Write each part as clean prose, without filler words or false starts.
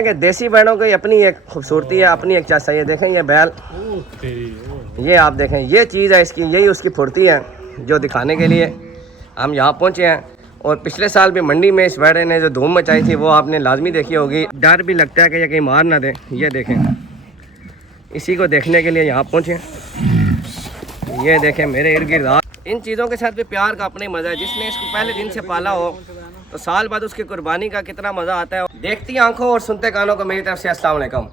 कि देसी बैलों की अपनी एक खूबसूरती है, अपनी एक चासा। ये देखें, ये बैल, ये आप देखें, ये चीज़ है इसकी, यही उसकी फुर्ती है जो दिखाने के लिए हम यहाँ पहुँचे हैं। और पिछले साल भी मंडी में इस बैड़े ने जो धूम मचाई थी वो आपने लाजमी देखी होगी। डर भी लगता है कि ये कहीं मार ना दे। ये देखें, इसी को देखने के लिए यहाँ पहुँचे। ये देखें मेरे इर्द गिर्द। इन चीज़ों के साथ भी प्यार का अपना ही मज़ा है। जिसने इसको पहले दिन से पाला हो तो साल बाद उसकी कुर्बानी का कितना मज़ा आता है। देखती आंखों और सुनते कानों को मेरी तरफ से अस्सलाम वालेकुम।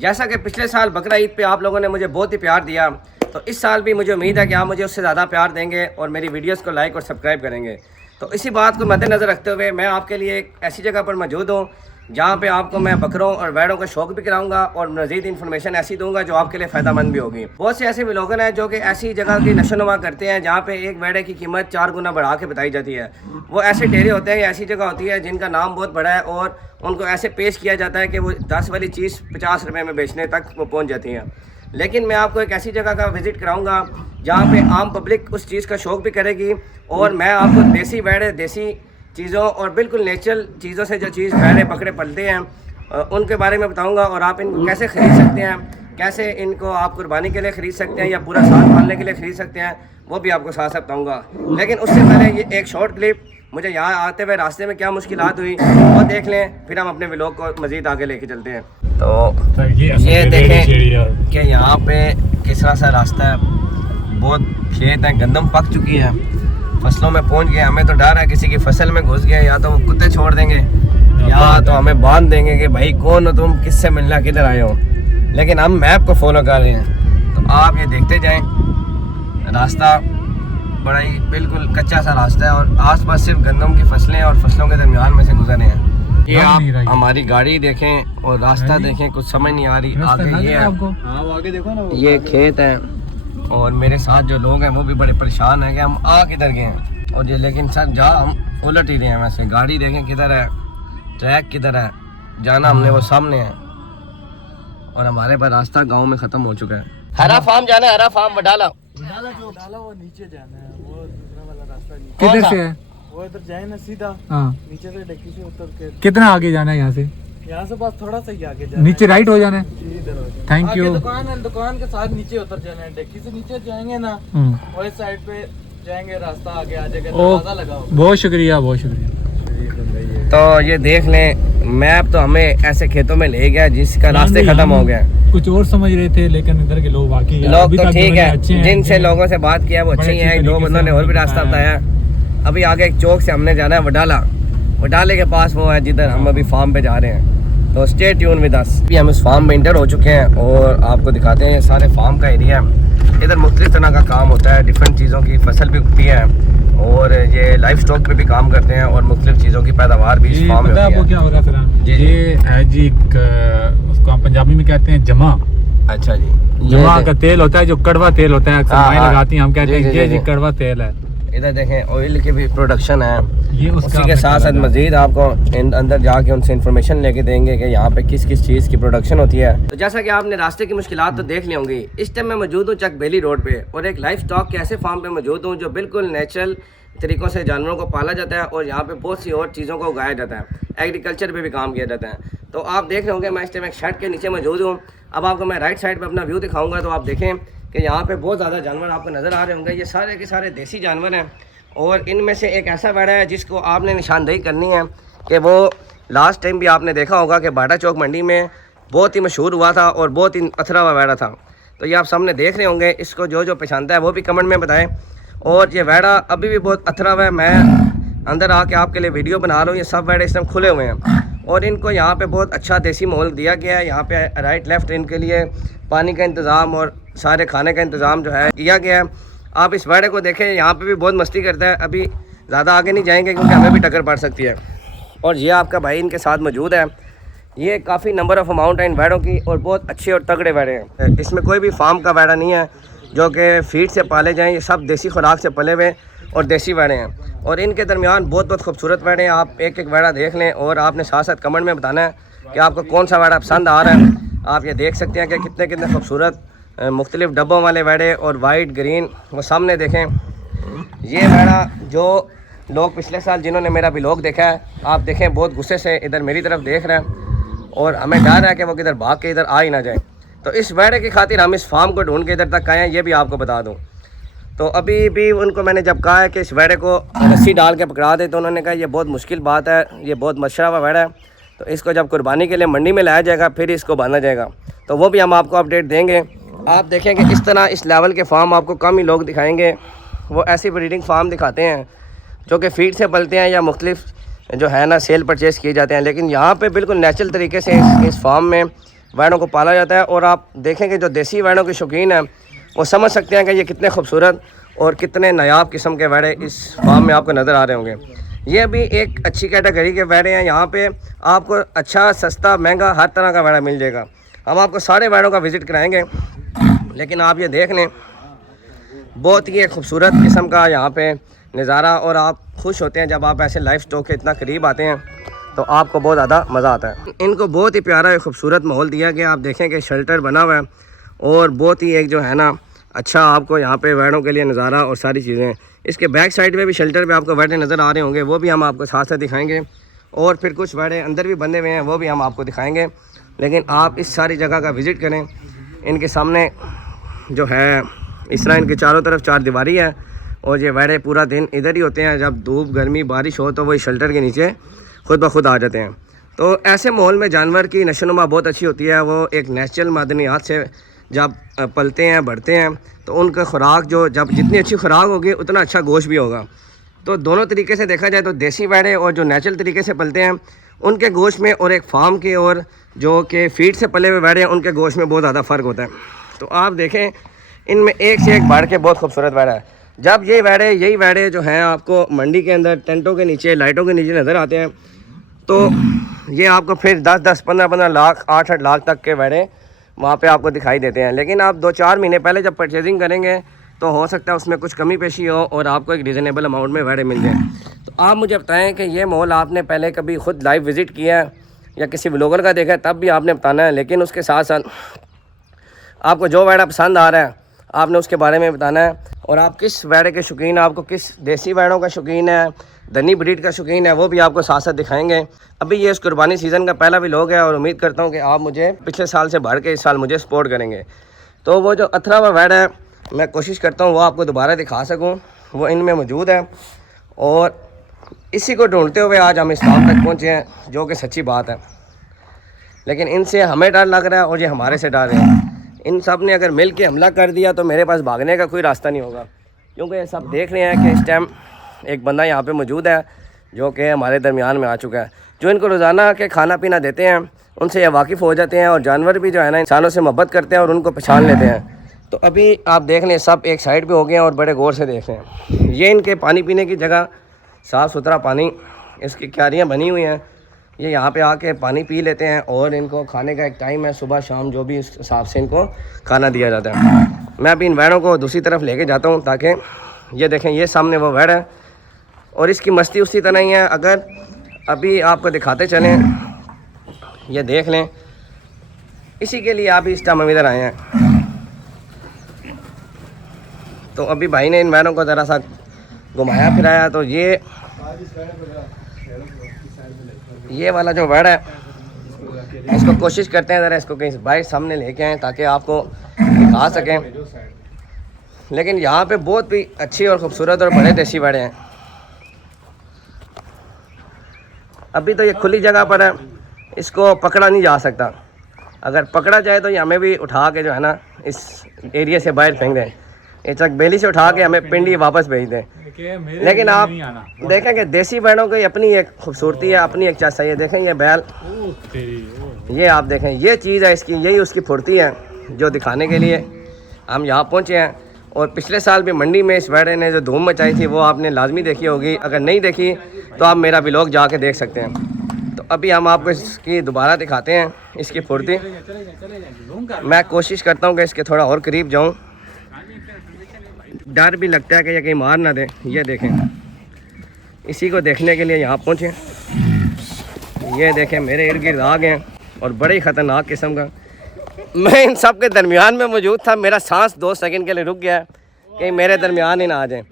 जैसा कि पिछले साल बकरा ईद पे आप लोगों ने मुझे बहुत ही प्यार दिया, तो इस साल भी मुझे उम्मीद है कि आप मुझे उससे ज़्यादा प्यार देंगे और मेरी वीडियोस को लाइक और सब्सक्राइब करेंगे। तो इसी बात को मद्देनज़र रखते हुए मैं आपके लिए एक ऐसी जगह पर मौजूद हूँ जहाँ पे आपको मैं बकरों और बैड़ों का शौक भी कराऊंगा और मज़ीद इन्फॉर्मेशन ऐसी दूंगा जो आपके लिए फ़ायदेमंद भी होगी। बहुत से ऐसे व्लॉगर हैं जो कि ऐसी जगह की नशोनुमा करते हैं जहाँ पे एक बैड़े की कीमत 4 गुना बढ़ा के बताई जाती है। वो ऐसे डेरे होते हैं, ऐसी जगह होती है जिनका नाम बहुत बड़ा है और उनको ऐसे पेश किया जाता है कि वो 10 वाली चीज़ 50 रुपये में बेचने तक वो पहुँच जाती हैं। लेकिन मैं आपको एक ऐसी जगह का विज़िट कराऊँगा जहाँ पे आम पब्लिक उस चीज़ का शौक़ भी करेगी और मैं आपको देसी बैड़े, देसी चीज़ों और बिल्कुल नेचुरल चीज़ों से जो चीज़ बैड़े बकरे पलते हैं उनके बारे में बताऊंगा और आप इनको कैसे ख़रीद सकते हैं, कैसे इनको आप कुर्बानी के लिए ख़रीद सकते हैं या पूरा साल पालने के लिए ख़रीद सकते हैं, वो भी आपको साथ साथ बताऊँगा। लेकिन उससे पहले ये एक शॉर्ट क्लिप, मुझे यहाँ आते हुए रास्ते में क्या मुश्किलात हुई वो देख लें, फिर हम अपने व्लॉग को मज़ीद आगे लेके चलते हैं। तो ये देखें कि यहाँ पे किस तरह सा रास्ता है, बहुत खेत है, गंदम पक चुकी है, फसलों में पहुंच गए। हमें तो डर है किसी की फसल में घुस गए या तो वो कुत्ते छोड़ देंगे या तो हमें बांध देंगे कि भाई कौन हो तुम, किससे मिलना, किधर आए हो। लेकिन हम मैप को फॉलो कर रहे हैं तो आप ये देखते जाएं। रास्ता बड़ा ही बिल्कुल कच्चा सा रास्ता है और आसपास सिर्फ गंदम की फसलें और फसलों के दरमियान में से गुजर रहे हैं। ये आप हमारी गाड़ी देखें और रास्ता देखें, कुछ समझ नहीं आ रही। आगे ये आगे देखो ना, ये खेत है और मेरे साथ जो लोग हैं वो भी बड़े परेशान हैं कि हम आ किधर गए हैं। और ये लेकिन सर जा हम उलट ही रहे हैं। वैसे गाड़ी देखें किधर है, ट्रैक किधर है, जाना हमने वो सामने है और हमारे पास रास्ता गांव में ख़त्म हो चुका है। हरा फार्म जाना है, हरा फार्म वडाला वो नीचे जाना है, वो दूसरा वाला रास्ता किधर से है? वो इधर जाए ना सीधा, हाँ नीचे से डक्की से उतर के। कितना आगे जाना है यहाँ से? यहाँ से बस थोड़ा सा ही आगे जाना नीचे राइट हो जाना है। है। Thank you. दुकान है, दुकान के साथ नीचे उतर जाना है। डक्की से नीचे जाएंगे ना, वही साइड पे जाएंगे, रास्ता आगे आ जाएगा, दरवाजा लगा होगा। बहुत शुक्रिया, बहुत शुक्रिया। तो ये देख लें, मैप तो हमें ऐसे खेतों में ले गया जिसका रास्ते खत्म हो गया। कुछ और समझ रहे थे लेकिन इधर के लोग बाकी लोग तो ठीक है, जिनसे लोगों से बात किया वो अच्छे ही हैं। दो बंदों ने और भी रास्ता बताया। अभी आगे एक चौक से हमने जाना है वडाला। वडाले के पास वो है जिधर हम अभी फार्म पे जा रहे हैं। तो स्टे ट्यून विद अस। अभी हम इस फार्म में इंटर हो चुके हैं और आपको दिखाते हैं सारे फार्म का एरिया। इधर मुख्तलिफ तरह का काम होता है, डिफरेंट चीज़ों की फसल भी उगती है और ये लाइफ स्टॉक पे भी काम करते हैं और मुख्तलिफ चीज़ों की पैदावार भी इस फार्म में होती है। क्या हो रहा है? ये है जी, उसको हम पंजाबी में कहते हैं जमा। अच्छा जी, जमा का तेल होता है जो कड़वा तेल होता है, अक्सर लगाती हैं, हम कहते हैं ये जी कड़वा तेल है। इधर देखें ऑयल की भी प्रोडक्शन है। ये उसी के साथ साथ मजीद आपको अंदर जाके उनसे इन्फॉर्मेशन लेके देंगे कि यहाँ पे किस किस चीज़ की प्रोडक्शन होती है। तो जैसा कि आपने रास्ते की मुश्किलात तो देख ली होंगी, इस टाइम मैं मौजूद हूँ चक बेली रोड पे और एक लाइफ स्टॉक के ऐसे फार्म पे मौजूद हूँ जो बिल्कुल नेचुरल तरीक़ों से जानवरों को पाला जाता है और यहाँ पे बहुत सी और चीज़ों को उगाया जाता है, एग्रीकल्चर पे भी काम किया जाता है। तो आप देख रहे होंगे मैं इस टाइम एक शेड के नीचे मौजूद हूँ। अब आपको मैं राइट साइड पर अपना व्यू दिखाऊँगा तो आप देखें कि यहाँ पर बहुत ज़्यादा जानवर आपको नज़र आ रहे होंगे। ये सारे के सारे देसी जानवर हैं और इनमें से एक ऐसा बैड़ा है जिसको आपने निशानदेही करनी है कि वो लास्ट टाइम भी आपने देखा होगा कि बाटा चौक मंडी में बहुत ही मशहूर हुआ था और बहुत ही अथरा हुआ बैड़ा था। तो ये आप सामने देख रहे होंगे। इसको जो जो पहचानता है वो भी कमेंट में बताएं। और ये बैड़ा अभी भी बहुत अथरा हुआ है। मैं अंदर आके आपके लिए वीडियो बना रहा हूँ। ये सब बैड़े इस टाइम खुले हुए हैं और इनको यहाँ पे बहुत अच्छा देसी माहौल दिया गया है। यहाँ पे राइट लेफ्ट इनके लिए पानी का इंतज़ाम और सारे खाने का इंतज़ाम जो है किया गया है। आप इस बैड़े को देखें, यहाँ पे भी बहुत मस्ती करता है। अभी ज़्यादा आगे नहीं जाएंगे क्योंकि हमें भी टक्कर पड़ सकती है। और ये आपका भाई इनके साथ मौजूद है। ये काफ़ी नंबर ऑफ़ अमाउंट है इन बैड़ों की और बहुत अच्छे और तगड़े बैड़े हैं। इसमें कोई भी फार्म का बैड़ा नहीं है जो कि फीड से पाले जाएँ। ये सब देसी खुराक से पले हुए और देसी बैड़े हैं और इनके दरमियान बहुत बहुत खूबसूरत बैड़े हैं। आप एक एक बैड़ा देख लें और आपने साथ साथ कमेंट में बताना है कि आपको कौन सा बैड़ा पसंद आ रहा है। आप ये देख सकते हैं कि कितने कितने खूबसूरत मुख्तलिफ डब्बों वाले बैड़े और वाइट ग्रीन। वो सामने देखें, ये बैड़ा जो लोग पिछले साल जिन्होंने मेरा व्लॉग देखा है, आप देखें बहुत गुस्से से इधर मेरी तरफ देख रहे हैं और हमें डर है कि वो किधर भाग के इधर आ ही ना जाए। तो इस वेड़े की खातिर हम इस फार्म को ढूंढ के इधर तक आए हैं, ये भी आपको बता दूँ। तो अभी भी उनको मैंने जब कहा है कि इस वेड़े को रस्सी डाल के पकड़ा दे, तो उन्होंने कहा ये बहुत मुश्किल बात है, ये बहुत मशरा हुआ वेड़ा है, तो इसको जब कुर्बानी के लिए मंडी में लाया जाएगा फिर इसको बांधा जाएगा। तो वो भी हम आपको अपडेट देंगे। आप देखेंगे इस तरह इस लेवल के फार्म आपको कम ही लोग दिखाएंगे। वो ऐसी ब्रीडिंग फार्म दिखाते हैं जो कि फीड से पलते हैं या मुख्तलिफ जो है ना सेल परचेज़ किए जाते हैं, लेकिन यहाँ पे बिल्कुल नेचुरल तरीके से इस फार्म में वैड़ों को पाला जाता है। और आप देखेंगे जो देसी वैड़ों के शौकीन हैं वो समझ सकते हैं कि ये कितने खूबसूरत और कितने नायाब किस्म के वैड़े इस फार्म में आपको नज़र आ रहे होंगे। ये भी एक अच्छी कैटेगरी के वैड़े हैं। यहाँ पे आपको अच्छा, सस्ता, महंगा हर तरह का वैड़ा मिल जाएगा। हम आपको सारे वैड़ों का विज़िट कराएँगे, लेकिन आप ये देख लें बहुत ही एक खूबसूरत किस्म का यहाँ पे नज़ारा। और आप खुश होते हैं जब आप ऐसे लाइव स्टॉक के इतना करीब आते हैं, तो आपको बहुत ज़्यादा मज़ा आता है। इनको बहुत ही प्यारा एक खूबसूरत माहौल दिया गया। आप देखें कि शेल्टर बना हुआ है और बहुत ही एक जो है ना अच्छा आपको यहाँ पे वैड़ों के लिए नज़ारा और सारी चीज़ें। इसके बैक साइड में भी शेल्टर पे आपको वैड़े नज़र आ रहे होंगे, वो भी हम आपको साथ साथ दिखाएंगे। और फिर कुछ वैड़े अंदर भी बंधे हुए हैं, वो भी हम आपको दिखाएंगे। लेकिन आप इस सारी जगह का विज़िट करें। इनके सामने जो है इस तरह इनके चारों तरफ चार दीवारी है और ये वैड़े पूरा दिन इधर ही होते हैं। जब धूप, गर्मी, बारिश हो तो वही शेल्टर के नीचे खुद ब खुद आ जाते हैं। तो ऐसे माहौल में जानवर की नशोनुमा बहुत अच्छी होती है। वो एक नेचुरल मादनियात से जब पलते हैं, बढ़ते हैं, तो उनका खुराक जो जब जितनी अच्छी खुराक होगी उतना अच्छा गोश्त भी होगा। तो दोनों तरीके से देखा जाए तो देसी वैड़े और जो नेचुरल तरीके से पलते हैं उनके गोश्त में और एक फार्म के और जो कि फीड से पले हुए वैड़े हैं उनके गोश्त में बहुत ज़्यादा फ़र्क होता है। तो आप देखें इनमें एक से एक बढ़ के बहुत खूबसूरत वैड़ा है। जब यही वैड़े जो हैं आपको मंडी के अंदर टेंटों के नीचे, लाइटों के नीचे नज़र आते हैं, तो ये आपको फिर 10-10, 15-15 लाख, 8-8 लाख तक के वैड़े वहाँ पे आपको दिखाई देते हैं। लेकिन आप 2-4 महीने पहले जब परचेजिंग करेंगे तो हो सकता है उसमें कुछ कमी पेशी हो और आपको एक रीज़नेबल अमाउंट में वैड़े मिल जाए। तो आप मुझे बताएं कि ये मॉल आपने पहले कभी ख़ुद लाइव विज़िट किया है या किसी व्लॉगर का देखा है, तब भी आपने बताना है। लेकिन उसके साथ साथ आपको जो वैड़ा पसंद आ रहा है आपने उसके बारे में बताना है। और आप किस वैड़े के शौकीन हैं, आपको किस देसी वैड़ों का शौकीन है, धनी ब्रीड का शौकीन है, वो भी आपको साथ साथ दिखाएंगे। अभी ये इस कुर्बानी सीज़न का पहला व्लॉग है और उम्मीद करता हूँ कि आप मुझे पिछले साल से बढ़ के इस साल मुझे सपोर्ट करेंगे। तो वो जो अथरा हुआ वैड़ा है मैं कोशिश करता हूँ वो आपको दोबारा दिखा सकूँ, वो इनमें मौजूद है। और इसी को ढूंढते हुए आज हम इस काम तक पहुँचे हैं, जो कि सच्ची बात है। लेकिन इनसे हमें डर लग रहा है और ये हमारे से डर रहे हैं। इन सब ने अगर मिल के हमला कर दिया तो मेरे पास भागने का कोई रास्ता नहीं होगा, क्योंकि ये सब देख रहे हैं कि इस टाइम एक बंदा यहाँ पे मौजूद है जो कि हमारे दरमियान में आ चुका है। जो इनको रोज़ाना के खाना पीना देते हैं उनसे ये वाकिफ़ हो जाते हैं और जानवर भी जो है ना इंसानों से मोहब्बत करते हैं और उनको पहचान लेते हैं। तो अभी आप देख लें सब एक साइड पे हो गए हैं और बड़े गौर से देख रहे हैं। ये इनके पानी पीने की जगह, साफ़ सुथरा पानी, इसकी क्यारियाँ बनी हुई हैं। ये यहाँ पे आके पानी पी लेते हैं और इनको खाने का एक टाइम है, सुबह शाम, जो भी उस हिसाब से इनको खाना दिया जाता है। मैं अभी इन वैड़ों को दूसरी तरफ लेके जाता हूँ ताकि ये देखें, ये सामने वो वैड़ है और इसकी मस्ती उसी तरह ही है। अगर अभी आपको दिखाते चलें, ये देख लें, इसी के लिए आप इस टाइम हम इधर आए हैं। तो अभी भाई ने इन वैड़ों को ज़रा सा घुमाया फिराया, तो ये वाला जो वैड़ है इसको कोशिश करते हैं ज़रा इसको कहीं बाहर सामने लेके आएँ ताकि आपको दिखा सकें। लेकिन यहाँ पे बहुत भी अच्छी और ख़ूबसूरत और बड़े देसी वैड़े हैं। अभी तो ये खुली जगह पर है, इसको पकड़ा नहीं जा सकता। अगर पकड़ा जाए तो ये हमें भी उठा के जो है ना इस एरिया से बाहर फेंक दें, ये चक बेली से उठा के हमें पिंडी वापस भेज दें। लेकिन आप देखें कि देसी वैड़ों की अपनी एक खूबसूरती है, अपनी एक चासा। ये देखें ये बैल, ये आप देखें, ये चीज़ है इसकी, यही उसकी फुर्ती है जो दिखाने के लिए हम यहाँ पहुँचे हैं। और पिछले साल भी मंडी में इस वैड़े ने जो धूम मचाई थी वो आपने लाजमी देखी होगी। अगर नहीं देखी तो आप मेरा व्लॉग जाके देख सकते हैं। तो अभी हम आपको इसकी दोबारा दिखाते हैं इसकी फुर्ती। मैं कोशिश करता हूँ कि इसके थोड़ा और करीब जाऊँ, डर भी लगता है कि ये कहीं मार ना दे। ये देखें, इसी को देखने के लिए यहाँ पहुँचे। ये देखें मेरे इर्द गिर्द आ गए और बड़े ही ख़तरनाक किस्म का। मैं इन सब के दरमियान में मौजूद था, मेरा सांस 2 सेकंड के लिए रुक गया कि मेरे दरमियान ही ना आ जाए,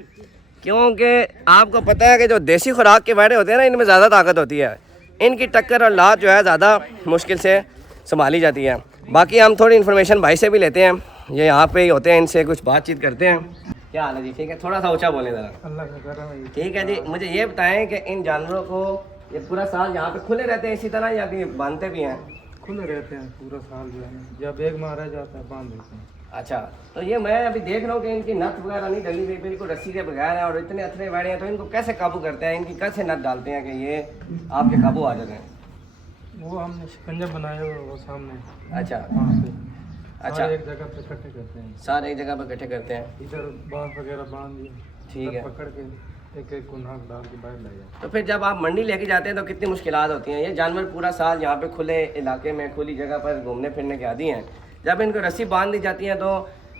क्योंकि आपको पता है कि जो देसी खुराक के वैड़े होते हैं ना इनमें ज़्यादा ताकत होती है। इनकी टक्कर और लात जो है ज़्यादा मुश्किल से संभाली जाती है। बाकी हम थोड़ी इन्फॉर्मेशन भाई से भी लेते हैं, ये यहाँ पे ही होते हैं, इनसे कुछ बातचीत करते हैं। क्या हाल है जी? ठीक है, थोड़ा सा ऊंचा बोलें ज़रा। अल्लाह का करम है। ठीक है जी, मुझे ये बताएं कि इन जानवरों को ये पूरा साल यहाँ पे खुले रहते हैं इसी तरह या कि बांधते भी हैं? खुले रहते हैं पूरा साल जो है, जब एक माह रह जाता है बांध देते हैं। अच्छा, तो ये मैं अभी देख रहा हूँ कि इनकी नथ वगैरह नहीं डली हुई, बिल्कुल रस्सी के बगैर है और इतने अथरे बैठे हैं, तो इनको कैसे काबू करते हैं? इनकी कैसे नथ डालते हैं कि ये आपके काबू आ जाते हैं? वो हमने शिकंजा बनाया हुआ है वो सामने, अच्छा वहाँ पे अच्छा, सारे एक जगह पे इकट्ठे करते हैं, सारे एक जगह पर इकट्ठे करते हैं। इधर बांस वगैरह बांध दिए, ठीक है। पकड़ के एक एक को नाक डाल के बाहर ले जाए। तो फिर जब आप मंडी लेके जाते हैं तो कितनी मुश्किलात होती हैं? ये जानवर पूरा साल यहाँ पे खुले इलाके में खुली जगह पर घूमने फिरने के आदी हैं, जब इनको रस्सी बांध दी जाती है तो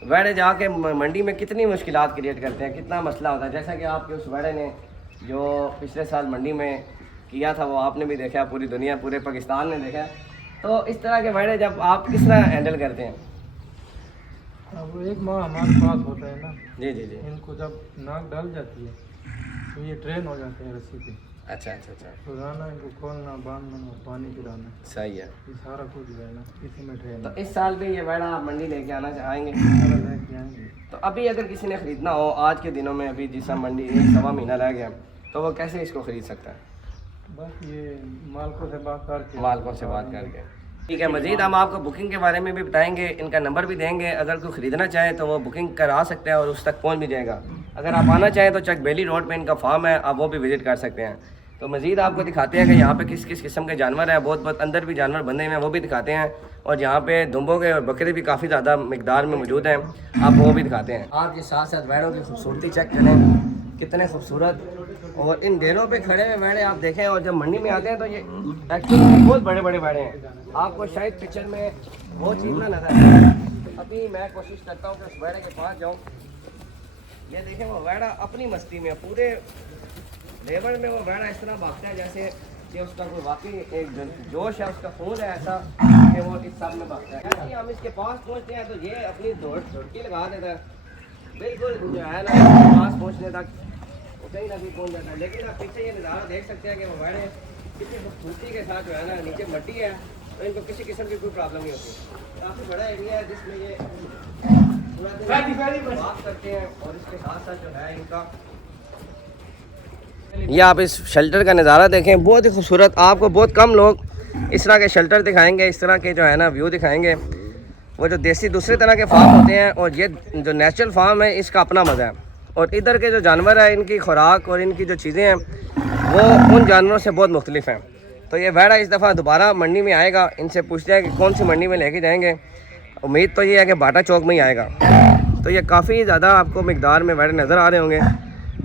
वेड़े जाके मंडी में कितनी मुश्किलात क्रिएट करते हैं, कितना मसला होता है? जैसा कि आपके उस वेड़े ने जो पिछले साल मंडी में किया था वो आपने भी देखा, पूरी दुनिया पूरे पाकिस्तान ने देखा। तो इस तरह के वेड़े जब आप किस तरह हैंडल करते हैं? अब एक माह हमारे पास होता है ना, जी जी जी। इनको जब नाक डाल जाती है तो ये ट्रेन हो जाते हैं रस्सी पे। अच्छा अच्छा अच्छा, रोजाना इनको खोलना, बांधना, पानी पिलाना, सही है। ये सारा कुछ जो है ना इसी में ट्रेन तो इस साल भी ये वेड़ा आप मंडी लेके आना चाहेंगे? लेके आएंगे। तो अभी अगर किसी ने ख़रीदना हो आज के दिनों में, अभी जिस मंडी 1-1.25 महीना रह गया, तो वो कैसे इसको ख़रीद सकता है? बस ये मालकों से बात करके, मालकों से बात करके। ठीक है, मज़ीद हम आपको बुकिंग के बारे में भी बताएंगे, इनका नंबर भी देंगे, अगर कोई ख़रीदना चाहे तो वो बुकिंग करा सकते हैं और उस तक पहुंच भी जाएगा। अगर आप आना चाहें तो चक बेली रोड पे इनका फार्म है, आप वो भी विज़िट कर सकते हैं। तो मज़ीद आपको दिखाते हैं कि यहाँ पे किस किस किस्म के जानवर हैं, बहुत बहुत अंदर भी जानवर बंधे हुए हैं, वो भी दिखाते हैं। और यहाँ पे दुम्बों के और बकरे भी काफ़ी ज़्यादा मिकदार में मौजूद हैं, आप वो भी दिखाते हैं। आपके साथ साथ वेड़ों की खूबसूरती चेक करें, कितने खूबसूरत। और इन डेरों पे खड़े हुए वेड़े आप देखें, और जब मंडी में आते हैं तो ये एक्चुअली बहुत बड़े बड़े वेड़े हैं, आपको शायद पिक्चर में वो चीज़ ना नजर आए। अभी मैं कोशिश करता हूँ कि उस वेड़े के पास जाऊँ। ये देखें, वो वेड़ा अपनी मस्ती में, पूरे लेबर में वो वेड़ा इस तरह भागता है जैसे कि उसका कोई वाकई एक जोश है, उसका खून है ऐसा कि वो इस सब में भागता है। जैसे हम इसके पास पहुँचते हैं तो ये अपनी धुड़की लगा देता है, बिल्कुल जो है ना पास पहुँचने तक कहीं ना कहीं पहुँच जाता है। लेकिन आप पीछे ये नज़ारा देख सकते हैं कि वो वेड़े कितनी खूबसूरती के साथ जो है ना, नीचे मट्टी है तो इनको किसी किस्म की कोई प्रॉब्लम नहीं होती। काफ़ी बड़ा एरिया है जिसमें ये पूरा बात करते हैं। और इसके साथ साथ जो है इनका, ये आप इस शेल्टर का नज़ारा देखें, बहुत ही खूबसूरत। आपको बहुत कम लोग इस तरह के शेल्टर दिखाएंगे, इस तरह के जो है ना व्यू दिखाएंगे। वो जो देसी दूसरे तरह के फार्म होते हैं और ये जो नेचुरल फार्म है, इसका अपना मज़ा है। और इधर के जो जानवर है, इनकी खुराक और इनकी जो चीज़ें हैं वो उन जानवरों से बहुत मुख्तलिफ हैं। तो ये वेड़ा इस दफ़ा दोबारा मंडी में आएगा, इनसे पूछते हैं कि कौन सी मंडी में लेके जाएंगे। उम्मीद तो ये है कि बाटा चौक में ही आएगा। तो ये काफ़ी ज़्यादा आपको मिकदार में वेड़े नज़र आ रहे होंगे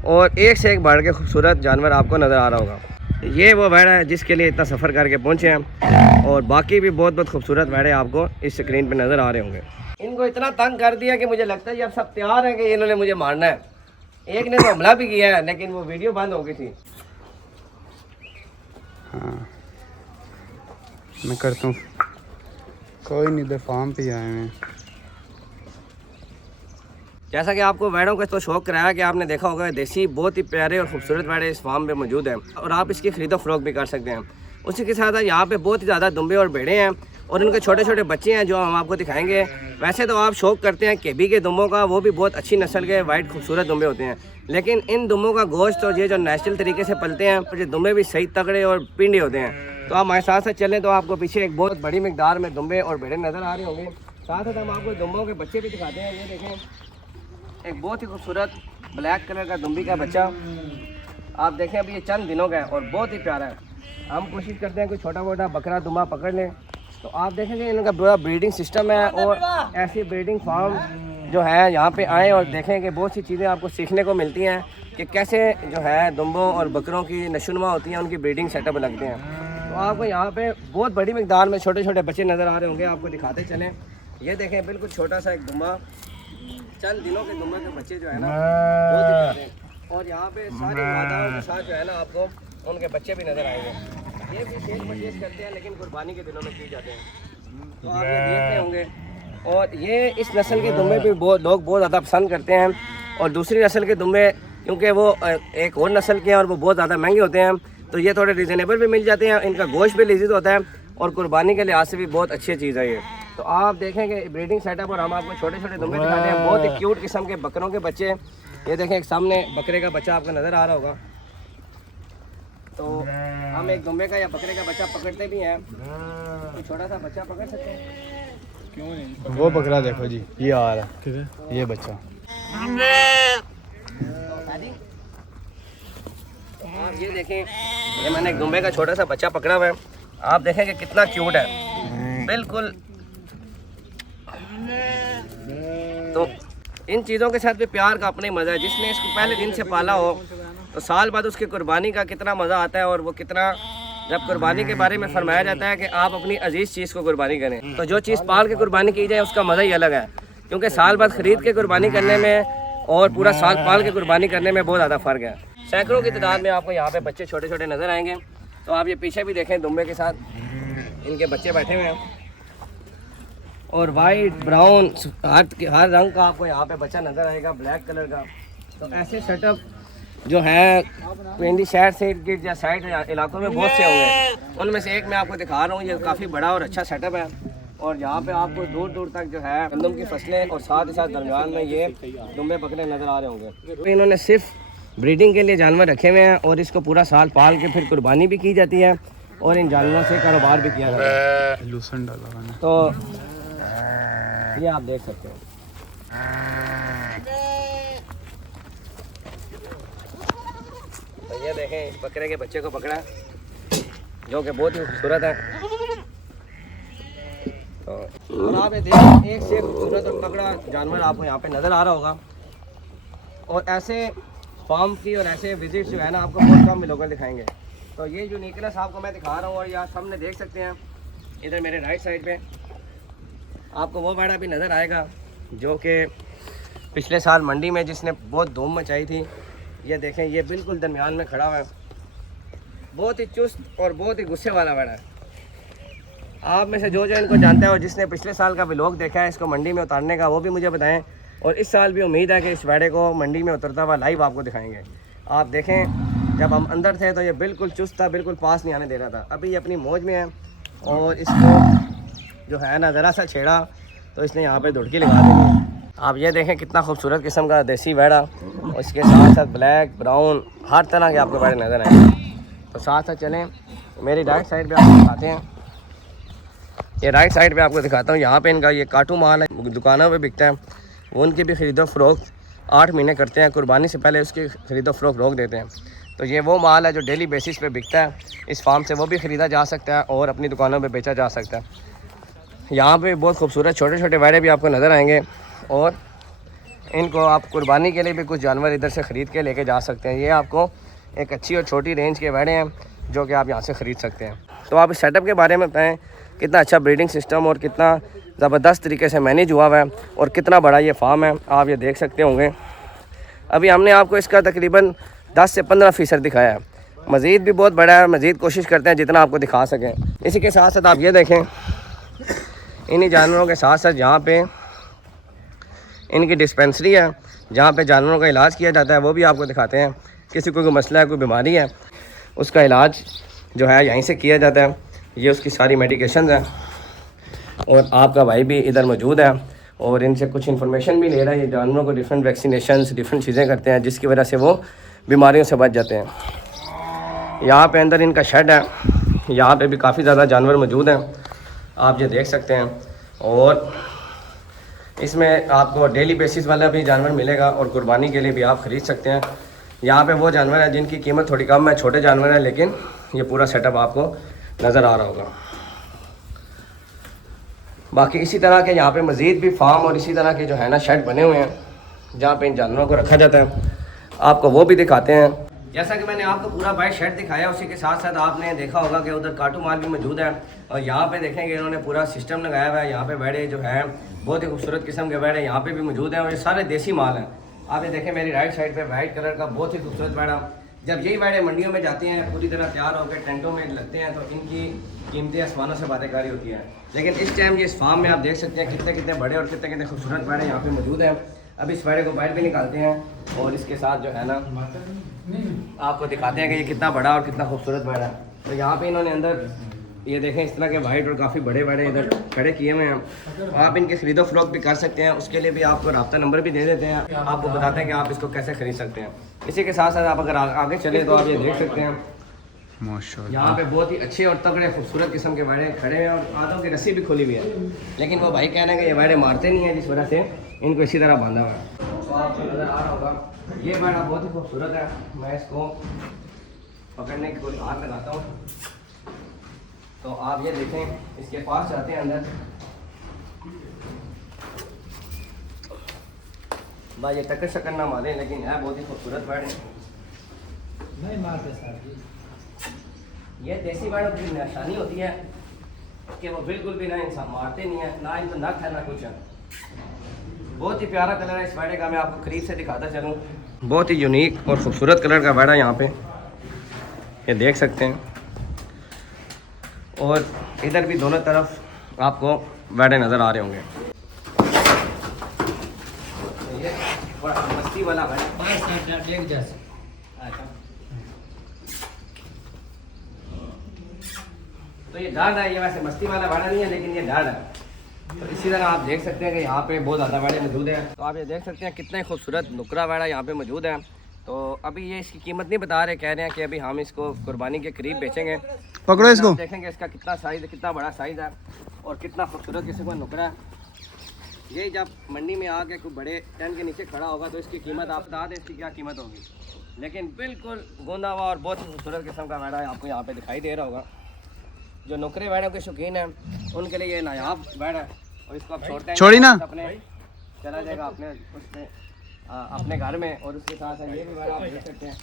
और एक से एक बढ़ के खूबसूरत जानवर आपको नज़र आ रहा होगा। ये वो वेड़ा है जिसके लिए इतना सफ़र करके पहुँचे हैं, और बाकी भी बहुत बहुत खूबसूरत वेड़े आपको इस स्क्रीन पे नज़र आ रहे होंगे। इनको इतना तंग कर दिया कि मुझे लगता है ये अब सब तैयार हैं कि इन्होंने मुझे मारना है। एक ने तो हमला भी किया है लेकिन वो वीडियो बंद हो गई थी। हाँ, मैं करता हूँ। कोई नहीं, इधर फार्म पे आए हैं। जैसा कि आपको वेड़ों का तो शौक कराया कि आपने देखा होगा, देसी बहुत ही प्यारे और खूबसूरत वेड़े इस फार्म में मौजूद हैं और आप इसकी खरीदो फरोख्त भी कर सकते हैं। उसी के साथ यहाँ पे बहुत ही ज़्यादा दुम्बे और भेड़े हैं और उनके छोटे छोटे बच्चे हैं जो हम आपको दिखाएंगे। वैसे तो आप शौक करते हैं केबी के दुम्बों का, वो भी बहुत अच्छी नस्ल के वाइट खूबसूरत दुम्बे होते हैं, लेकिन इन दुम्बों का गोश्त और ये जो नेचुरल तरीके से पलते हैं, ये दुम्बे भी सही तगड़े और पिंडे होते हैं। तो आप हमारे साथ साथ चलें तो आपको पीछे एक बहुत बड़ी मिकदार में दुम्बे और भेड़े नज़र आ रहे होंगे। साथ साथ हम आपको दुम्बों के बच्चे भी दिखाते हैं। ये देखें, एक बहुत ही खूबसूरत ब्लैक कलर का दुम्बी का बच्चा आप देखें, अभी ये चंद दिनों का है और बहुत ही प्यारा है। हम कोशिश करते हैं कोई छोटा मोटा बकरा दुम्बा पकड़ लें तो आप देखेंगे इनका पूरा ब्रीडिंग सिस्टम है। और ऐसी ब्रीडिंग फार्म जो है यहाँ पे आएँ और देखें कि बहुत सी चीज़ें आपको सीखने को मिलती हैं कि कैसे जो है दुम्बों और बकरों की नशुनुमा होती हैं, उनकी ब्रीडिंग सेटअप लगते हैं। तो आपको यहाँ पे बहुत बड़ी मिकदार में छोटे छोटे बच्चे नज़र आ रहे होंगे, आपको दिखाते चलें। ये देखें, बिल्कुल छोटा सा एक दुम्बा, चंद दिनों के दुम्बे के बच्चे जो है ना बहुत ही प्यारे हैं। और यहाँ पे सारी माताओं के साथ जो है ना आपको उनके बच्चे भी नज़र आएंगे। ये भी सेल परचेज करते हैं लेकिन कुर्बानी के दिनों में किए जाते हैं, तो आप ये देख रहे होंगे। और ये इस नस्ल के दुम्बे भी बहुत लोग बहुत ज़्यादा पसंद करते हैं। और दूसरी नस्ल के दुम्बे क्योंकि वो एक और नस्ल के हैं और वो बहुत ज़्यादा महंगे होते हैं, तो ये थोड़े रिजनेबल भी मिल जाते हैं, इनका गोश्त भी लजीज होता है और कुर्बानी के लिहाज से भी बहुत अच्छी चीज़ है ये। तो आप देखेंगे ब्रीडिंग सेटअप और हम आपको छोटे छोटे दुम्बे दिखाते हैं, बहुत ही क्यूट किस्म के बकरों के बच्चे। ये देखें एक सामने बकरे का बच्चा आपको नज़र आ रहा होगा। तो हम एक दुम्बे का या बकरे का बच्चा पकड़ते भी हैं, तो छोटा सा बच्चा पकड़ सकते हैं। क्यों नहीं? वो बकरा देखो जी, ये आ रहा है, ये बच्चा। आप ये देखें, ये मैंने एक दुम्बे का छोटा सा बच्चा पकड़ा हुआ है, आप देखें कि कितना क्यूट है बिल्कुल। तो इन चीज़ों के साथ भी प्यार का अपना ही मज़ा है। जिसने इसको पहले दिन से पाला हो तो साल बाद उसकी कुर्बानी का कितना मज़ा आता है। और वो कितना, जब कुर्बानी के बारे में फरमाया जाता है कि आप अपनी अजीज़ चीज़ को कुर्बानी करें, तो जो चीज़ पाल के कुर्बानी की जाए उसका मज़ा ही अलग है। क्योंकि साल बाद ख़रीद के कुर्बानी करने में और पूरा साल पाल के कुर्बानी करने में बहुत ज़्यादा फ़र्क है। सैकड़ों की तादाद में आपको यहाँ पे बच्चे छोटे छोटे नज़र आएंगे। तो आप ये पीछे भी देखें, दुम्बे के साथ इनके बच्चे बैठे हुए हैं और वाइट ब्राउन हर रंग का आपको यहाँ पे बच्चा नज़र आएगा, ब्लैक कलर का। तो ऐसे सेटअप जो है पिंडी शहर से इर्द या साइड इलाकों में बहुत से होंगे, उनमें से एक मैं आपको दिखा रहा हूँ। ये काफ़ी बड़ा और अच्छा सेटअप है और यहाँ पे आपको दूर दूर तक जो है गंदम की फसलें और साथ ही साथ दरमियान में ये दुम्बे बकरे नज़र आ रहे होंगे। तो इन्होंने सिर्फ ब्रीडिंग के लिए जानवर रखे हुए हैं और इसको पूरा साल पाल के फिर कुर्बानी भी की जाती है और इन जानवरों से कारोबार भी किया जाता है। लूसन डाला मैंने। तो ये आप देख सकते हो। तो ये देखें, इस बकरे के बच्चे को पकड़ा जो कि बहुत ही खूबसूरत है। तो और आप ये देखें, एक से खूबसूरत और तगड़ा जानवर आपको यहाँ पे नज़र आ रहा होगा। और ऐसे फार्म की और ऐसे विजिट जो है ना आपको बहुत कम लोग दिखाएंगे। तो ये यूनिकनेस आपको मैं दिखा रहा हूँ। और यहाँ सामने देख सकते हैं, इधर मेरे राइट साइड पे आपको वो बैड़ा भी नज़र आएगा जो कि पिछले साल मंडी में जिसने बहुत धूम मचाई थी। ये देखें, ये बिल्कुल दरमियान में खड़ा हुआ है, बहुत ही चुस्त और बहुत ही गुस्से वाला बैड़ा है। आप में से जो इनको जानता है और जिसने पिछले साल का व्लॉग देखा है इसको मंडी में उतारने का, वो भी मुझे बताएं। और इस साल भी उम्मीद है कि इस बैड़े को मंडी में उतरता हुआ लाइव आपको दिखाएंगे। आप देखें, जब हम अंदर थे तो ये बिल्कुल चुस्त था, बिल्कुल पास नहीं आने दे रहा था। अभी ये अपनी मौज में है और इसको जो है ना ज़रा सा छेड़ा तो इसने यहाँ पे धुड़की लगा देनी है। आप ये देखें, कितना खूबसूरत किस्म का देसी बैड़ा और इसके साथ साथ ब्लैक ब्राउन हर तरह के आपको बैड़े नज़र आएंगे। तो साथ साथ चलें, मेरी राइट साइड पे आपको दिखाते हैं। ये राइट साइड पे आपको दिखाता हूँ, यहाँ पे इनका ये काटू माल है, दुकानों पे बिकता है। वो उनकी भी ख़रीदो फ़रोख्त 8 महीने करते हैं, कुर्बानी से पहले उसकी ख़रीदो फ़रोख्त रोक देते हैं। तो ये वो माल है जो डेली बेसिस पे बिकता है इस फार्म से, वो भी ख़रीदा जा सकता है और अपनी दुकानों पे बेचा जा सकता है। यहाँ पे बहुत खूबसूरत छोटे छोटे बैड़े भी आपको नज़र आएंगे और इनको आप कुर्बानी के लिए भी कुछ जानवर इधर से ख़रीद के लेके जा सकते हैं। ये आपको एक अच्छी और छोटी रेंज के बैड़े हैं जो कि आप यहाँ से ख़रीद सकते हैं। तो आप इस सेटअप के बारे में बताएँ, कितना अच्छा ब्रीडिंग सिस्टम और कितना ज़बरदस्त तरीके से मैनेज हुआ हुआ है और कितना बड़ा ये फार्म है, आप ये देख सकते होंगे। अभी हमने आपको इसका तकरीबन 10 से 15% दिखाया है, मज़ीद भी बहुत बड़ा है, मज़ीद कोशिश करते हैं जितना आपको दिखा सकें। इसी के साथ साथ आप ये देखें, इन्हीं जानवरों के साथ साथ यहाँ पे इनकी डिस्पेंसरी है जहाँ पे जानवरों का इलाज किया जाता है, वो भी आपको दिखाते हैं। किसी को कोई मसला है, कोई बीमारी है, उसका इलाज जो है यहीं से किया जाता है। ये उसकी सारी मेडिकेशन है और आपका भाई भी इधर मौजूद है और इनसे कुछ इन्फॉर्मेशन भी ले रहा है। ये जानवरों को डिफरेंट वैक्सीनेशंस, डिफरेंट चीज़ें करते हैं जिसकी वजह से वो बीमारियों से बच जाते हैं। यहाँ पे अंदर इनका शेड है, यहाँ पे भी काफ़ी ज़्यादा जानवर मौजूद हैं, आप ये देख सकते हैं। और इसमें आपको डेली बेसिस वाला भी जानवर मिलेगा और कुर्बानी के लिए भी आप ख़रीद सकते हैं। यहाँ पे वो जानवर है जिनकी कीमत थोड़ी कम है, छोटे जानवर हैं, लेकिन ये पूरा सेटअप आपको नज़र आ रहा होगा। बाकी इसी तरह के यहाँ पे मज़ीद भी फार्म और इसी तरह के जो है ना शेड बने हुए हैं जहाँ पे इन जानवरों को रखा जाता है, आपको वो भी दिखाते हैं। जैसा कि मैंने आपको पूरा बाइक शेड दिखाया, उसी के साथ साथ आपने देखा होगा कि उधर काटू माल भी मौजूद है और यहाँ पे देखेंगे इन्होंने पूरा सिस्टम लगाया हुआ है। यहाँ पे बैड़े जो है बहुत ही खूबसूरत किस्म के बैड़े यहाँ पे भी मौजूद हैं और ये सारे देसी माल हैं। आप ये देखें, मेरी राइट साइड पे वाइट कलर का बहुत ही खूबसूरत बैड़ा। जब यही बैड़े मंडियों में जाते हैं, पूरी तरह तैयार होकर टेंटों में लगते हैं, तो इनकी कीमतें आसमानों से बातेकारी होती हैं। लेकिन इस टाइम ये इस फार्म में आप देख सकते हैं कितने कितने बड़े और कितने कितने खूबसूरत बैड़े यहाँ पे मौजूद हैं। अब इस बैड़े को बाहर भी निकालते हैं और इसके साथ जो है ना आपको दिखाते हैं कि ये कितना बड़ा और कितना खूबसूरत बैड है। तो यहाँ पे इन्होंने अंदर ये देखें इस तरह के वाइट और काफ़ी बड़े बड़े इधर खड़े किए हुए हैं। आप इनके खरीदो फरोख्त भी कर सकते हैं, उसके लिए भी आपको रब्ता नंबर भी दे देते हैं, आपको बताते हैं कि आप इसको कैसे खरीद सकते हैं। इसी के साथ साथ आप अगर आगे चले तो आप ये देख सकते हैं माशाल्लाह यहाँ पे बहुत ही अच्छे और तगड़े खूबसूरत किस्म के वाड़े खड़े हैं और आधों की रस्सी भी खुली हुई है, लेकिन वो भाई कह रहे हैं कि ये वाड़े मारते नहीं हैं, जिस वजह से इनको इसी तरह बांधा हुआ है। तो आपको नज़र आ रहा होगा ये वाड़ा बहुत ही खूबसूरत है। मैं इसको पकड़ने की कोई हाथ लगाता हूँ तो आप ये देखें, इसके पास जाते हैं अंदर। भाई ये टक्कर शक्कर ना मारे, लेकिन है बहुत ही खूबसूरत बर्ड है। नहीं मारते सर जी। ये देसी बर्डों की निशानी होती है कि वो बिल्कुल भी ना इंसान मारते नहीं है, ना इनको नख है ना कुछ है। बहुत ही प्यारा कलर है इस बर्ड का, मैं आपको करीब से दिखाता चलूँ। बहुत ही यूनिक और खूबसूरत कलर का बर्ड है यहाँ पे, ये देख सकते हैं। और इधर भी दोनों तरफ आपको बैडे नज़र आ रहे होंगे। ये बड़ा मस्ती वाला है। तो ये डार्ड है, ये वैसे मस्ती वाला भाड़ा नहीं है, लेकिन ये डार्ड है। तो इसी तरह आप देख सकते हैं कि यहाँ पे बहुत ज़्यादा भाड़े मौजूद हैं। तो आप ये देख सकते हैं कितने खूबसूरत नुकरा भाड़ा यहाँ पे मौजूद है। तो अभी ये इसकी कीमत नहीं बता रहे, कह रहे हैं कि अभी हम इसको कुर्बानी के करीब बेचेंगे। पकड़ो इसको, देखेंगे इसका कितना साइज़ है, कितना बड़ा साइज़ है और कितना खूबसूरत किसी को नुकरा है। ये जब मंडी में आके कोई बड़े टन के नीचे खड़ा होगा तो इसकी कीमत आप बता दें इसकी क्या कीमत होगी। लेकिन बिल्कुल गोंदा हुआ और बहुत ही खूबसूरत किस्म का बैड़ा आपको यहाँ पे दिखाई दे रहा होगा। जो नुकरे बैड़ों के शौकीन हैं उनके लिए ये नायाब बैड़ है। और इसको आप छोड़ते हैं, छोड़ी ना अपने चला जाएगा अपने उससे अपने घर में। और उसके साथ ये भी बैड़ आप देख सकते हैं,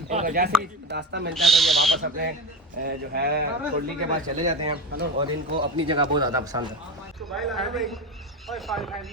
इनका जैसे ही रास्ता मिलता है तो ये वापस अपने जो है कुंडली के पास चले जाते हैं और इनको अपनी जगह बहुत ज़्यादा पसंद है।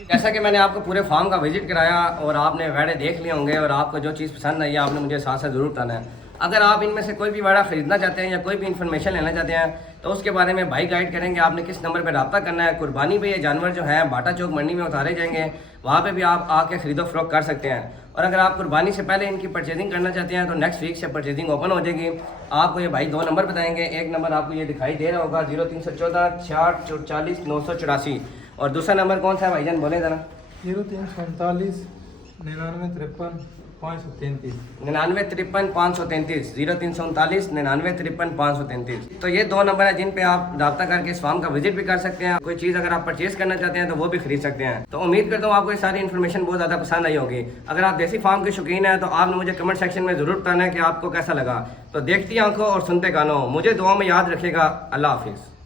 जैसा कि मैंने आपको पूरे फार्म का विजिट कराया और आपने वैड़े देख लिए होंगे और आपको जो चीज़ पसंद आई आपने मुझे साथ साथ ज़रूर बताना है। अगर आप इनमें से कोई भी वैड़ा ख़रीदना चाहते हैं या कोई भी इन्फॉर्मेशन लेना चाहते हैं तो उसके बारे में भाई गाइड करेंगे आपने किस नंबर पर रब्ता करना है। कुर्बानी पे ये जानवर जो है बाटा चौक मंडी में उतारे जाएंगे, वहाँ पे भी आप आके ख़रीदो फरोख्त कर सकते हैं। और अगर आप कुर्बानी से पहले इनकी परचेजिंग करना चाहते हैं तो नेक्स्ट वीक से परचेजिंग ओपन हो जाएगी। आपको ये भाई 2 नंबर बताएंगे। एक नंबर आपको ये दिखाई दे रहा होगा 0314 66 984, और दूसरा नंबर कौन सा है भाईजान बोले ज़रा? 0347 99 53 533 99 53 533 0347 99 53 533। तो ये 2 नंबर है जिन पे आप रब्ता करके इस फार्म का विजिट भी कर सकते हैं। कोई चीज़ अगर आप परचेज करना चाहते हैं तो वो भी खरीद सकते हैं। तो उम्मीद करता हूँ आपको ये सारी इन्फॉर्मेशन बहुत ज़्यादा पसंद आई होगी। अगर आप देसी फार्म के शौकीन हैं तो आपने मुझे कमेंट सेक्शन में ज़रूर बताना है कि आपको कैसा लगा। तो देखती आंखों और सुनते कानों, मुझे दुआ में याद रखिएगा। अल्लाह हाफिज़।